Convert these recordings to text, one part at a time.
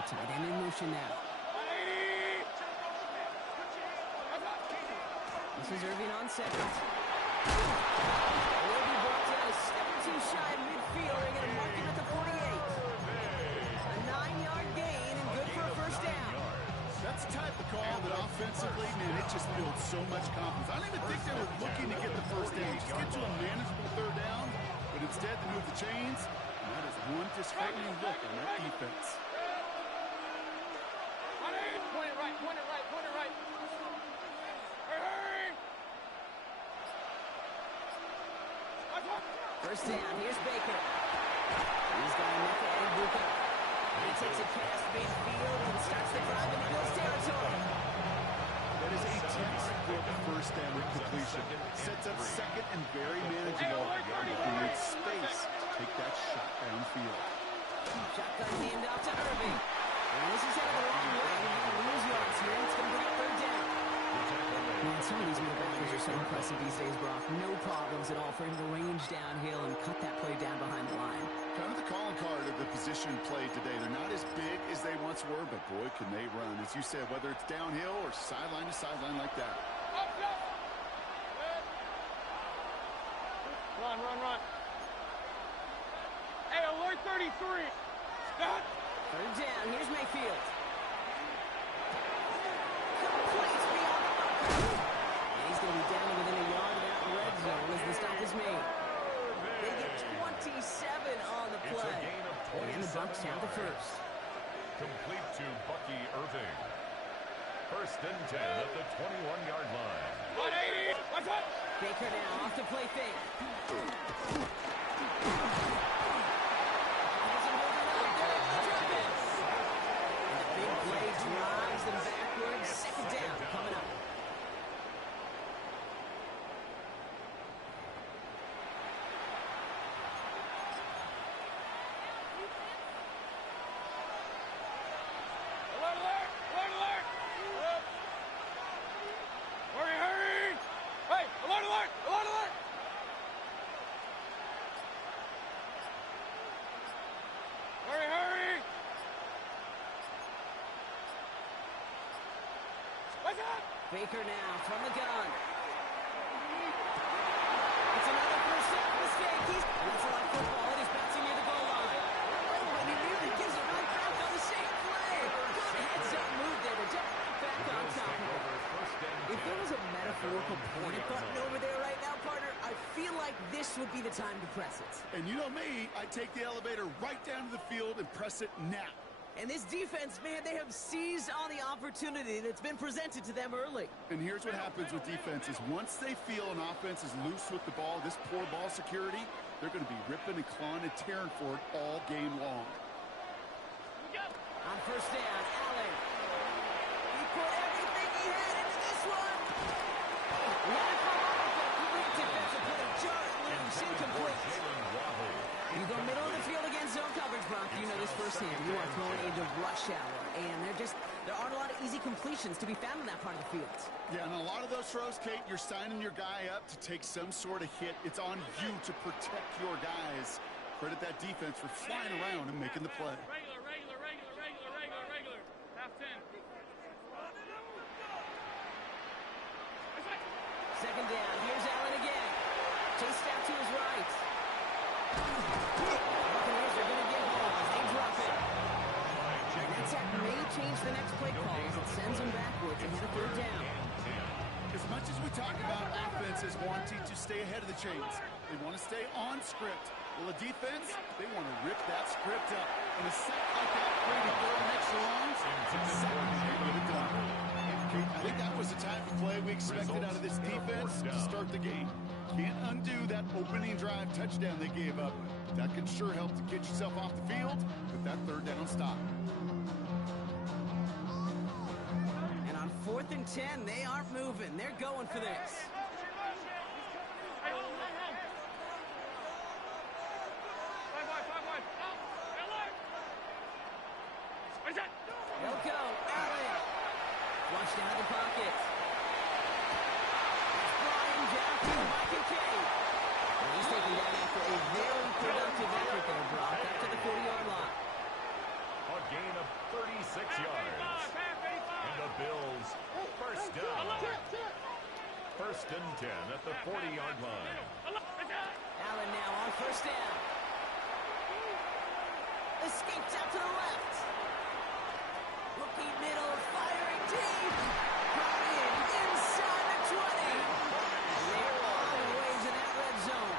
The tight end in motion now. This is Irving on second. Will be brought down a step or two shy of midfield. They're going to mark him at the 48. A 9-yard gain and good for a first down. That's the type of call that offensively, man, it just builds so much confidence. I don't even think they were looking to get the first down. Just get to a manageable third down, but instead they move the chains, and that is one disheartening look on that defense. Point it right, point it right, point it right. First down, here's Baker. He's got Mecca and Bucca. He takes a cast midfield and starts the drive into Bills territory. That is a textbook first down completion. Sets up second and very manageable. He needs space to take that shot downfield. Shotgun handoff to Irving. And this is headed the wrong way. He's going to lose yards here. It's going to bring up third down. Man, some of these middle backers are so impressive these days, Brock. No problems at all for him to range downhill and cut that play down behind the line. Kind of the calling card of the position played today. They're not as big as they once were, but boy, can they run. As you said, whether it's downhill or sideline to sideline like that. Run, run, run. Hey, alert 33. Stop. Third down. Here's Mayfield. Complete beyond the mark. And he's going to be down within a yard of that red zone as the stop is made. They get 27 on the play. And the Bucks down to first. Complete to Bucky Irving. First and 10 at the 21-yard line. 180. What's up? Baker now off to play fake. Big play drives them backwards. Second down coming up. Alert, alert, alert, alert. Hurry, hurry. Hey, alert, alert, alert, alert. Hurry, hurry. What's up? Baker now from the gun. It's another first down mistake. That's a lot of football. It is bouncing near the goal line. Oh, and he nearly gives it right back on the same play. Good heads-up move there to jump right back on top of it. If there was a metaphorical pointed button over there right now, partner, I feel like this would be the time to press it. And you know me, I take the elevator right down to the field and press it now. And this defense, man, they have seized on the opportunity that's been presented to them early. And here's what happens with defenses. Once they feel an offense is loose with the ball, this poor ball security, they're going to be ripping and clawing and tearing for it all game long. On first down, Allen. He put everything he had into this one. Not for a moment, but great defensive play. Jarrett loose, incomplete. You go middle of the field against zone coverage, Brock. You know this firsthand. You are throwing into rush hour, and there aren't a lot of easy completions to be found in that part of the field. Yeah, and a lot of those throws, Kate, you're signing your guy up to take some sort of hit. It's on you to protect your guys. Credit that defense for flying around and making the play. Regular, regular, regular, regular, regular, regular. Half 10. Second down. Here's Allen again. Chased out to his right. Buccaneers are going to get home as they drop it. And that sack may change the next play call as it sends them backwards ahead of third down. As much as we talk about offenses wanting to stay ahead of the chains, they want to stay on script. Well, the defense, they want to rip that script up. And a sack like that, Brady throwing extra longs, it's exactly how you get it done. I think that was the type of play we expected out of this defense to start the game. Can't undo that opening drive touchdown they gave up. That could sure help to get yourself off the field with that third down stop. And on 4th and 10, they aren't moving. They're going for this. They'll go. Allen. Flushed out of the pocket. It's Brian down to Mike and Kane. And he's taken down after a very productive effort there, Brock, up to the 40-yard line. A gain of 39 first down. Escapes out to the left. Looking middle, firing deep. Brought in inside the 20. And they're on their way to that red zone.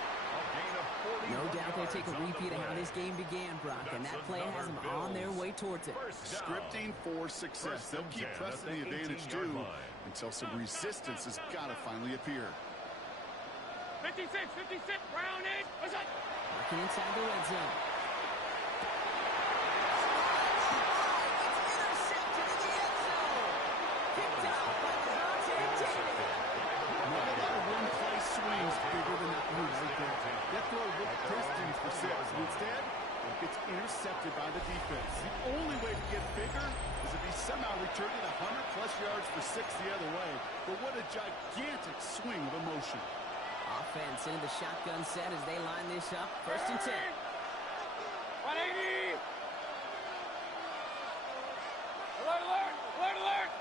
No doubt they'll take a repeat of how this game began, Brock, and that play has them on their way towards it. Scripting for success. They'll keep pressing the advantage, too, until some resistance has got to finally appear. 56, round it. What's that? Working inside the red zone. Swings bigger than that move right there. That throw looked destined for 6. Instead, it gets intercepted by the defense. The only way to get bigger is if he somehow returned it 100-plus yards for 6 the other way. But what a gigantic swing of emotion. Offense into the shotgun set as they line this up. First and 10. 180. Alert, alert, alert, alert.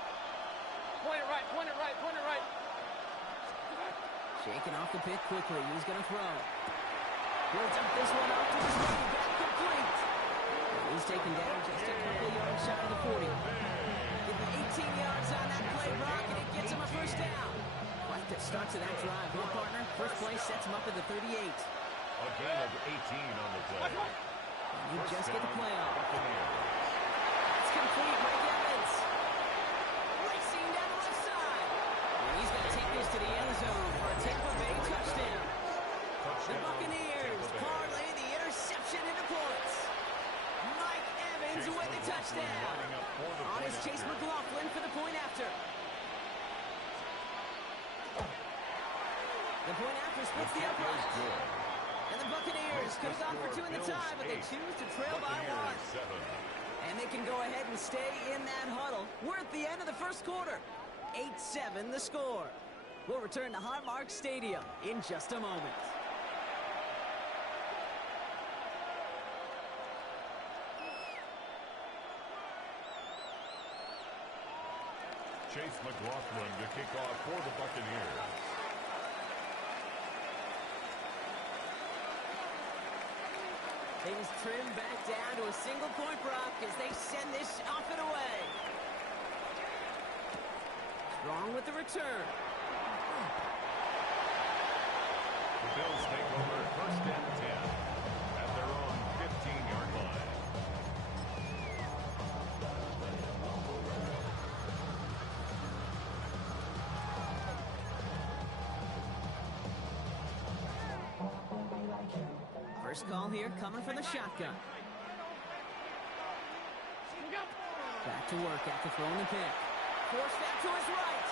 Point it right. Shaking off the pick quickly. He's going to throw. Builds up this one off to his running back, complete. He's taken down just a couple yards shy of the 40. Give him 18 yards on that play, Brock, and it gets him a first down. Quite the start to that drive, huh, partner? First play sets him up at the 38. A gain of 18 on the play. And you just get the play off. It's complete, Mike Evans. Racing down the left side. And he's going to take this to the end zone for a Tampa Bay touchdown. The Buccaneers parlay the interception into points. Mike Evans with the touchdown. On his Chase McLaughlin for the point after. The point after splits the upright. And the Buccaneers could have gone for 2 in the tie, but they choose to trail by 1. And they can go ahead and stay in that huddle. We're at the end of the first quarter. 8-7 the score. We'll return to Highmark Stadium in just a moment. Chase McLaughlin to kick off for the Buccaneers. Things trim back down to a single point, Brock, as they send this off and away. Strong with the return. The Bills take over first and 10 at their own 15-yard line. First call here coming from the shotgun. Back to work after throwing the pick. Forced out to his right.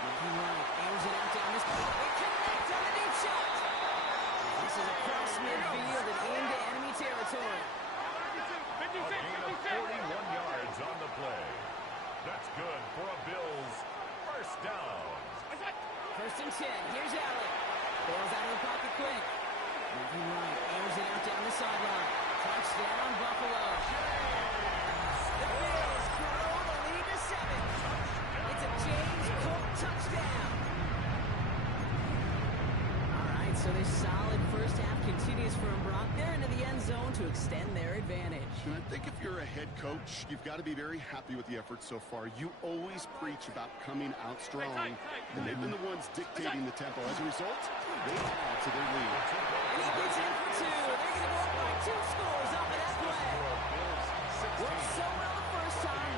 Moving right, airs it out down this field. It connects on the deep shot. This is across midfield and into enemy territory. A gain of 41 yards on the play. That's good for a Bills first down. First and 10. Here's Allen. Bails out of the pocket quick. Moving right, airs it out down the sideline. Touchdown, Buffalo. The Bills grow the lead to 7. It's a James Cook touchdown. All right, so this solid first half continues for them, Brock. They're into the end zone to extend their advantage. And I think if you're a head coach, you've got to be very happy with the effort so far. You always preach about coming out strong, and they've been the ones dictating the tempo. As a result, they add to their lead. And he gets in for 2. They're going to go up by 2 scores off of that play. Worked so well the first time.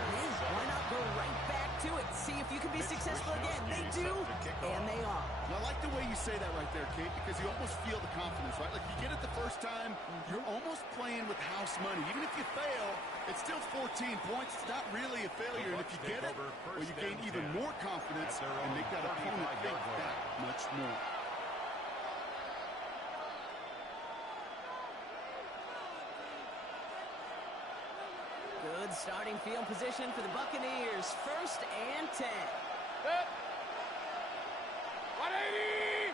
Why not go right back to it? See if you can be successful again. They do, and they are. And I like the way you say that right there, Kate, because you almost feel the confidence, right? Like you get it the first time, you're almost playing with house money. Even if you fail, it's still 14 points. It's not really a failure. And if you get it, well, you gain even more confidence and make that opponent think that much more. Good starting field position for the Buccaneers. First and 10. 180.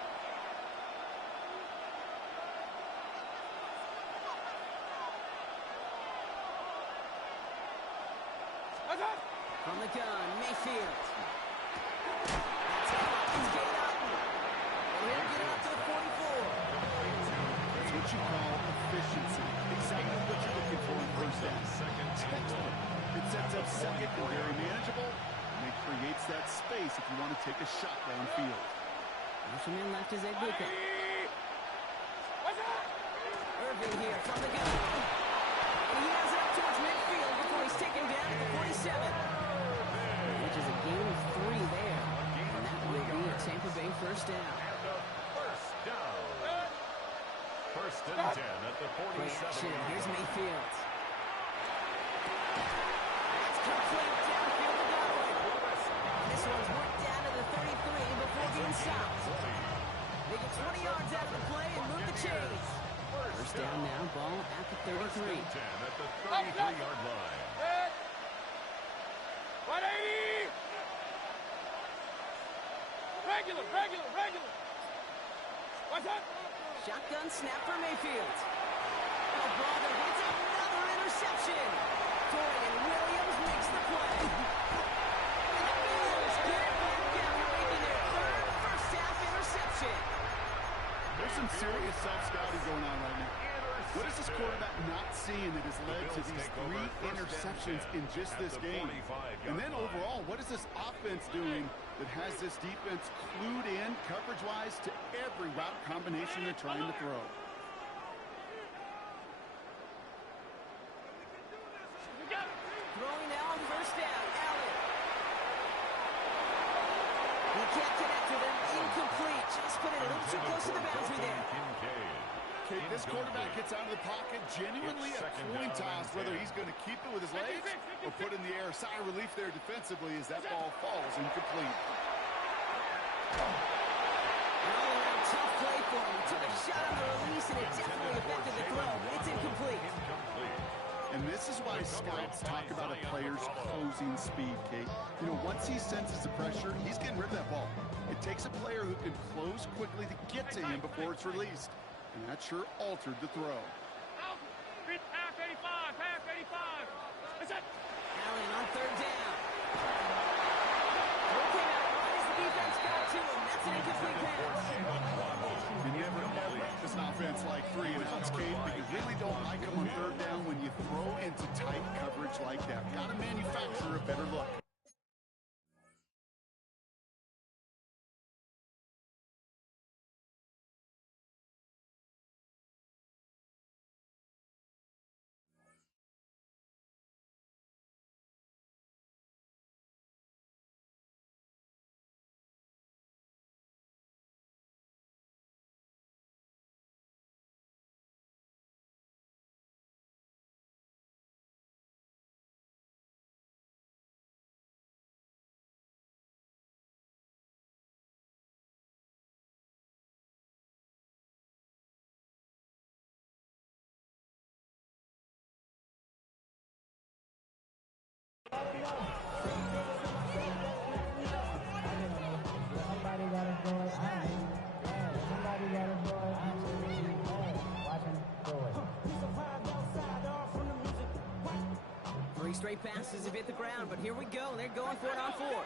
From the gun, Mayfield. That's Hopkins, get it up. And he'll get it up to the 44. That's what you call efficiency. Exactly what you're looking for in first down. Textbook. It sets up second and very manageable, and it creates that space if you want to take a shot downfield. Fisherman left his Buccs. Irving here from the gun. And he has it up towards midfield before he's taken down at the 47. Which is a gain of 3 there. And that will be a Tampa Bay first down. First and 10 at the 47. Play action. Here's Mayfield. It's complete downfield to Godwin. And this one's worked down to the 33 before being stopped. They get 20 yards out of the play and move the chains. First down now, ball at the 33. 10 at the 33-yard line. 180! Regular! What's up? Shotgun snap for Mayfield. Oh, brother, it's another interception. Dorian Williams makes the play. And the Bills get it back after making their third first-half interception. There's some serious self-scouting going on right now. What is this quarterback not seeing that has led to these 3 interceptions in just this game? And then overall, what is this offense doing that has this defense clued in coverage-wise to every route combination they're trying to throw? Throwing now on first down, Allen. He can't connect with him. Incomplete. Just put it a little too close to the boundary there. This quarterback gets out of the pocket, genuinely a coin toss, whether he's going to keep it with his legs or put in the air. Sigh of relief there defensively as that ball falls incomplete. An all-around tough play for him. He took a shot on the release, and it definitely affected the throw. It's incomplete. And this is why scouts talk about a player's closing speed, Kate. You know, once he senses the pressure, he's getting rid of that ball. It takes a player who can close quickly to get to him before it's released. And that sure altered the throw. Half 85. What's that? Allen on third down. Looking at right as the defense got to him. That's an incomplete pass. You never practice an offense like 3 and outs, Kate, but you really don't like them on third down when you throw into tight coverage like that. Got to manufacture a better look. Three straight passes have hit the ground, but here we go. They're going for it on 4. Middle.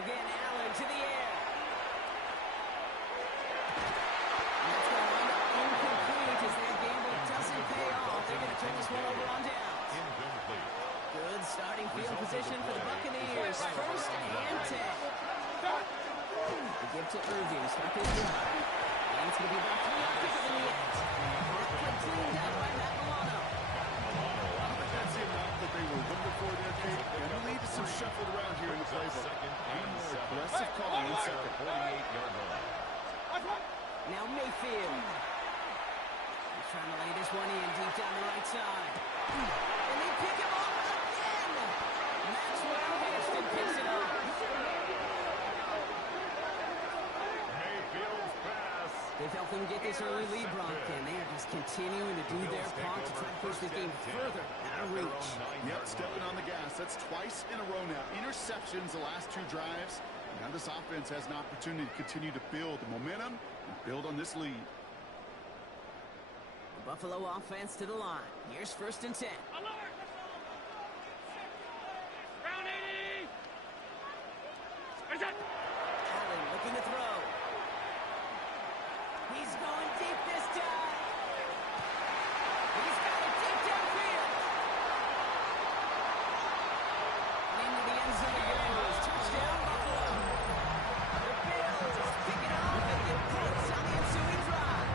Again, Allen to the air. That's going to wind up incomplete as their gamble doesn't pay off. They're going to turn this one over on downs. Good starting field position for the Buccaneers. First and 10. They give to Irving. Start this drive. And it's going to be about 3 yard pickup in the end. That cleaned up by Matt Milano. I don't think that's the amount that they were looking for there, Kate. And the lead is some shuffled around here in the playbook. One more aggressive call in second. 48-yard line. Now Mayfield. He's trying to lay this one in deep down the right side. And they pick him off again. Maxwell Hairston picks it up. Mayfield's pass. They've helped them get this early lead, Bronk, and they are just continuing to do their part to try to push this game further out of reach. Yep, stepping on the gas. That's twice in a row now. Interceptions the last 2 drives. Now this offense has an opportunity to continue to build the momentum and build on this lead. The Buffalo offense to the line. Here's first and 10. Round 80. He's going deep this time. He's got it deep downfield. Into the end zone goes. Touchdown, Buffalo. The Bills pick it off and get points on the ensuing drive.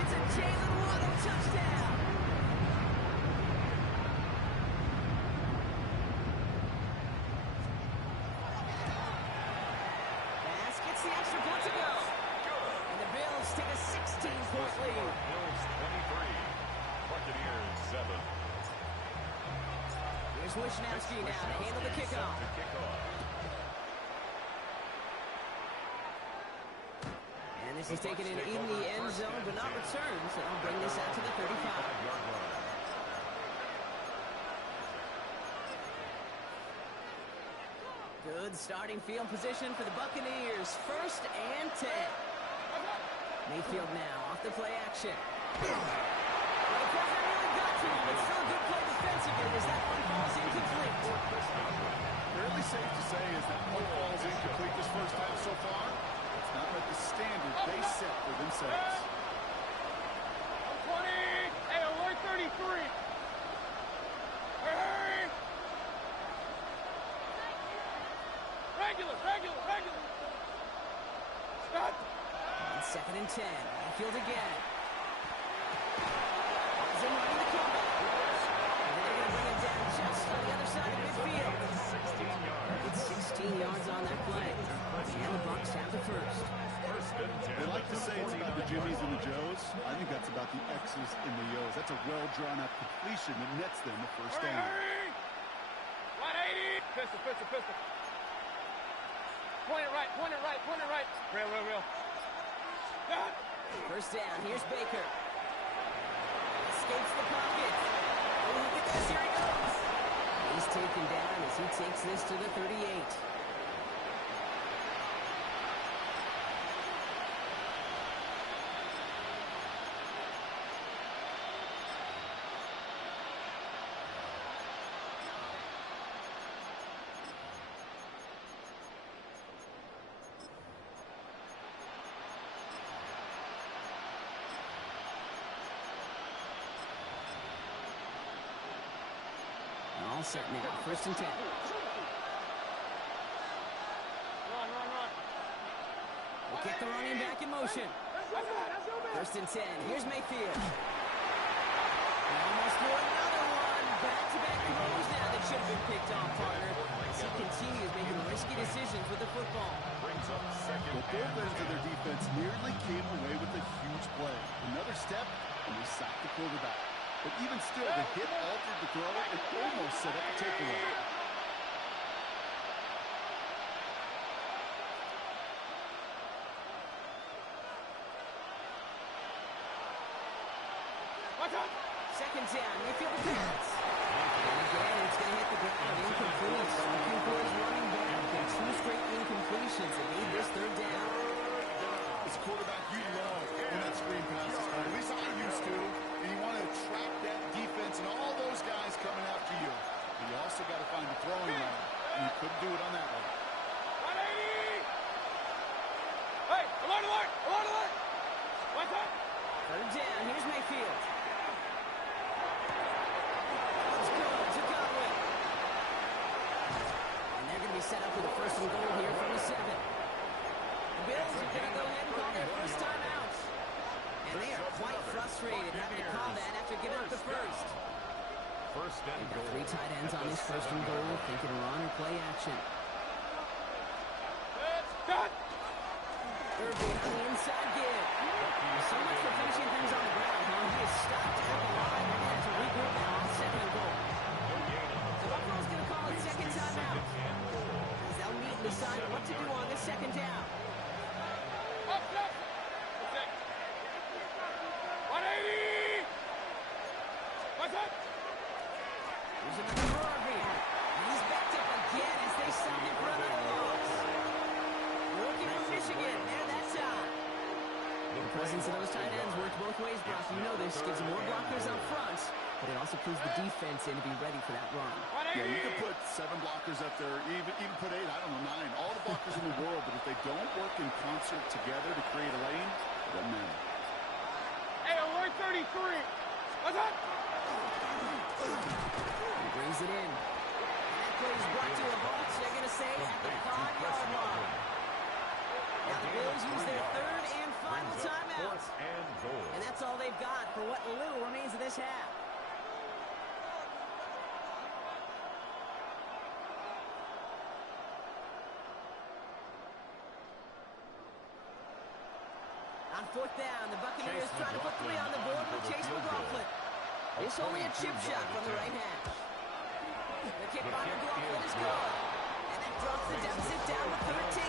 It's a Jalen Waddle touchdown. Bass gets the extra point to go. And the Bills take a 16-point lead. Bills 23, Buccaneers 7. Here's Wishnowski now to handle the kickoff. And this is taken in the end zone, but not returned, so I'll bring this out to the 35. Good starting field position for the Buccaneers. 1st and 10. Mayfield now off the play action. Well, the pressure really got to him, but still a good play defensively as that one falls incomplete. Fairly safe to say as that one falls incomplete this first half so far. It's not like the standard they set for themselves. 20. Hey, alert 33. Hey! Regular. Stop. And 2nd and 10. Mayfield again. As in running the comeback. And they're going to bring him down just on the other side of midfield. 16 yards. It's 16 yards on that play. And the Bucs have the first. They like to say it's about the Jimmies and the Joes. I think that's about the X's and the O's. That's a well-drawn-up completion that nets them the first down. 180. Pistol. Point it right. Real. Stop. First down. Here's Baker. Escapes the pocket. Oh, look at this. Here he goes. He's taken down as he takes this to the 38. All set now. 1st and 10. Run. We'll kick the running back in motion. 1st and 10. Here's Mayfield. And almost for another one. Back-to-back throws now that should have been picked off, partner. As he continues making risky decisions with the football. Brings up second. Well, both ends of their defense nearly came away with a huge play. Another step, and they sacked the quarterback. But even still, the hit altered the throw and almost set up a takeaway. Watch out. 2nd down. Mayfield pass. And again, it's going to hit the ground. Incomplete. Looking for his running back. And 2 straight incompletions that made this 3rd down. As a quarterback, you love when that screen passes. At least I used to. And you want to attract that defense and all those guys coming after you. But you also got to find the throwing lane. And you couldn't do it on that one. 180. Hey, alert. Watch out. 3rd down. Here's Mayfield. Let's go to Godwin. And they're going to be set up with a 1st and goal here from the 7. The Bills are going to go ahead and call their first timeout. And they are quite frustrated having to call that after giving up the first. First and They've goal. got 3 tight ends on this 1st and goal, thinking run or play action. Stop. Irving on the inside give. So much for finishing things on the ground, huh? He is stopped at the line. They're going to have to regroup now on 2nd and goal. So Buffalo's going to call it 2nd timeout. As they'll meet and decide what to do on this 2nd down. Up. 180. Watch out. Here's another for Irving. And he's backed up again as they stop him for another loss. Rookie from Michigan, there that time. The presence of those tight ends works both ways, Brock. You know this. Gives them more blockers up front, but it also proves the defense in to be ready for that run. Yeah, you can put 7 blockers up there, even put 8, I don't know, 9. All the blockers in the world, but if they don't work in concert together to create a lane, Doesn't matter. Hey, alert 33. What's up? He brings it in. And that play is brought to a halt. They're going to say at the 5-yard line. Now the Bills use their third and final timeout. And that's all they've got for what little remains of this half. On fourth down, the Buccaneers trying to put 3 on the board with Chase McLaughlin. It's only a chip shot from the right hash. The kick by McLaughlin is good. And that drops the deficit down to 13.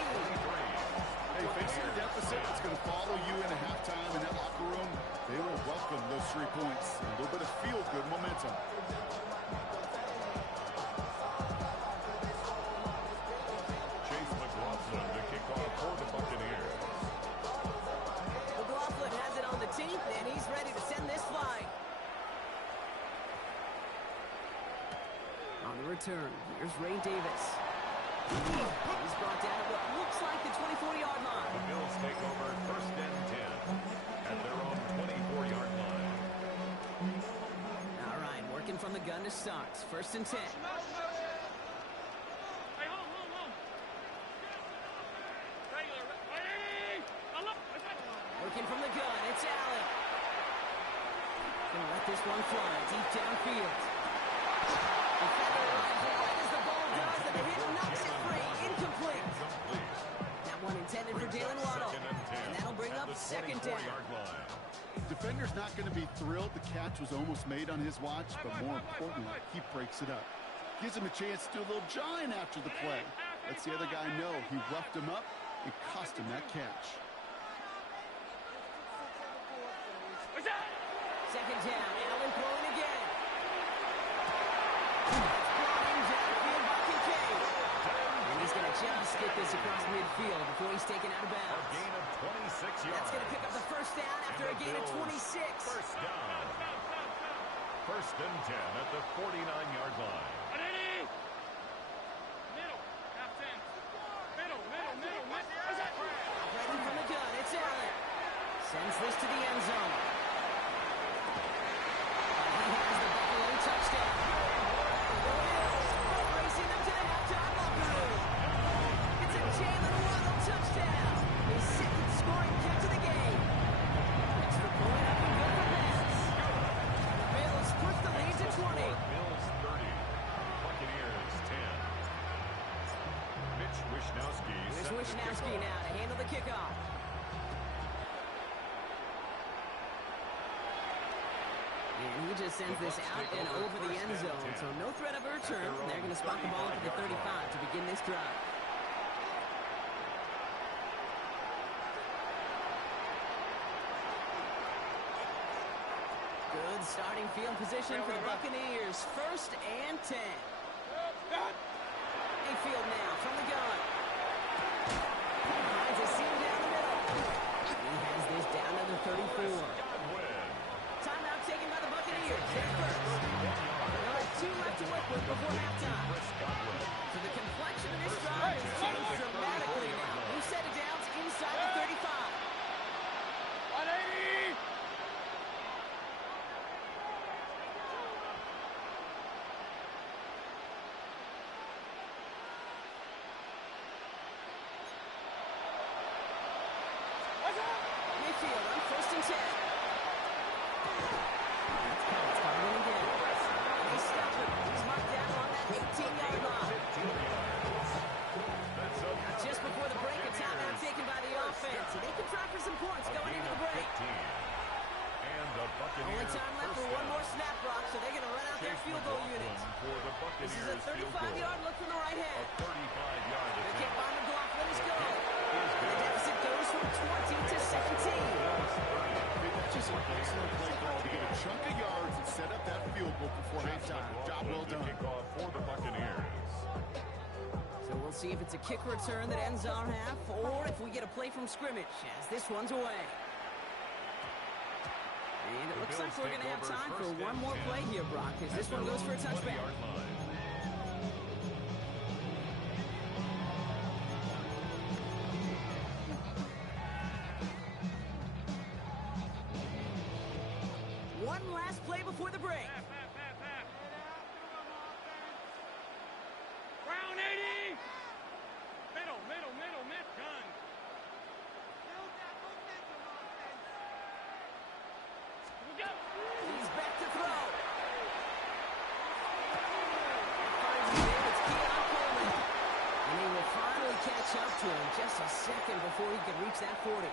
Hey, facing a deficit, it's going to follow you into halftime in that locker room. They will welcome those 3 points. A little bit of feel-good momentum. Chase McLaughlin to kick off for the Buccaneers. McLaughlin has it on the teeth, and he's ready to send this flying. On the return, here's Ray Davis. He's brought down at what looks like the 24-yard line. The Bills take over first and 10 at their own 24-yard line. All right, working from the gun to start. First and 10. Hey, hold on. Regular. Hey! Working from the gun, it's Allen. Gonna let this one fly deep downfield. Defender lines it right as the ball does, and the hit knocks it free. Incomplete. That one intended for Jalen Waddle. And that'll bring up second down. Defender's not going to be thrilled the catch was almost made on his watch, but more importantly, he breaks it up. Gives him a chance to do a little jawing after the play. Lets the other guy know he roughed him up and cost him that catch. Second down, Allen throwing again. Flying downfield by Kincaid. And he's going to just get this across midfield before he's taken out of A bounds. gain of 26 yards. That's going to pick up the first down after a gain of 26. First down. First and 10 at the 49-yard line. Middle. Half 10. Middle. Operating from the gun, it's Allen. Sends this to the end zone. He has the Buffalo touchdown. The Bills racing them to the halftime locker room. It's a Jalen Waddle touchdown. His second scoring catch of the game. Extra point up and good for Bills. The Bills push the lead to 20. Bills 30. Buccaneers 10. Mitch Wishnowsky. Here's set to Wishnowsky kick off. now to handle the kickoff. And he just sends this out and over the end zone, so no threat of a return. They're going to spot the ball at the 35 to begin this drive. Good starting field position for the Buccaneers. First and 10. Mayfield now from the gun. Finds a seam down the middle. He has this down to the 34. Timeout taken by the Buccaneers. They're first. They'll have 2 left to work with before halftime. So the complexion of this drive has changed dramatically now. New set of downs inside the 35. 180. Mayfield on first and 10. It's coming in again. And they stop him. He's marked down on that 18-yard line. Just before the break, a timeout taken by the offense. And they can try for some points going into the break. Only time left for one more snap block, so they're going to run out their field goal unit. This is a 35-yard look from the right hand. The kick by McLaughlin is good. And the deficit goes from 20 to 17. That's just an excellent play call to get a chunk of yards and set up that field goal before halftime. Job well done. Kickoff for the Buccaneers. So we'll see if it's a kick return that ends our half, or if we get a play from scrimmage, as this one's away. And it looks like we're going to have time for one more play here, Brock, as this one goes for a touchback. before the break. Round 80. Middle, gun. Go. He's back to throw. Finds him there. It's Keon Coleman. And he will finally catch up to him just a second before he can reach that 40.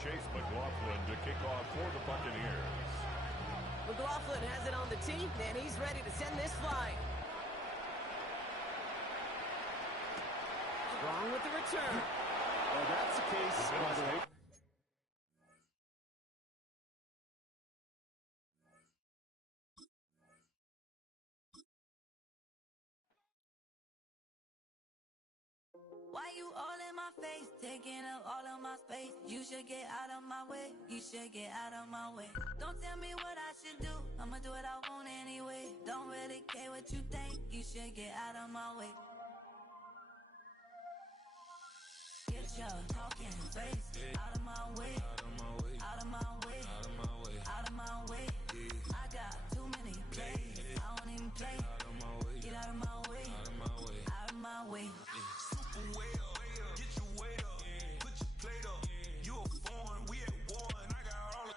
Chase McLaughlin to kick off for the Buccaneers. McLaughlin has it on the tee, and he's ready to send this flying. Strong with the return. Well, that's the case, by the way. Why you all in my face, taking up all of my space? You should get out of my way, you should get out of my way. Don't tell me what I should do, I'ma do what I want anyway. Don't really care what you think, you should get out of my way. Get your talking face out of my way, out of my way, out of my way, out of my way. I got too many plays, I don't even play. Get out of my way, out of my way, out of my way. Way up, get your weight up, put your plate up. You a foreign, we at war, and I got all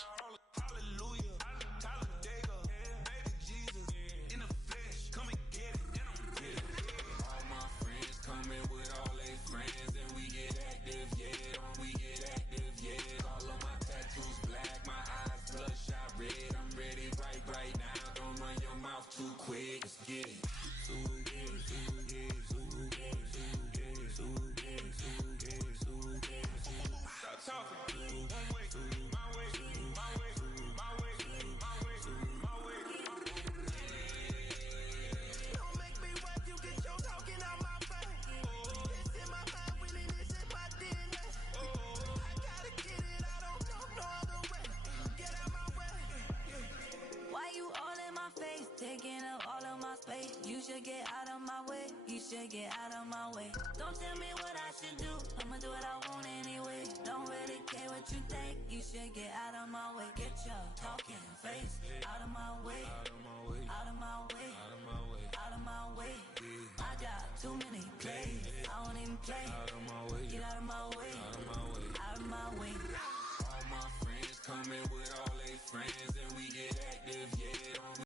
hallelujah, Talladega, baby Jesus, in the flesh, come and get it, and I'm get it. All my friends coming with all their friends, and we get active, yeah, we get active, yeah. All of my tattoos black, my eyes bloodshot red, I'm ready right now. Don't run your mouth too quick, let's get it. Stop talking. One way, my way, my way, my way, my way, my way. Don't make me watch you get your talking out my face. It's in my mind, really, this is my DNA. I gotta get it, I don't know no other way. Get out my way. Why you all in my face, taking up all of my space? You should get out of my way, you should get out of my way. Don't tell me what I should do, I'ma do what I want anyway. Don't really care what you think, you should get out of my way. Get your talking face out of my way, out of my way, out of my way, out of my way, out of my way. I got too many plays, I don't even play. Out of my way, get out of my way, out of my way, out of my way. All my friends coming with all their friends, and we get active, yeah.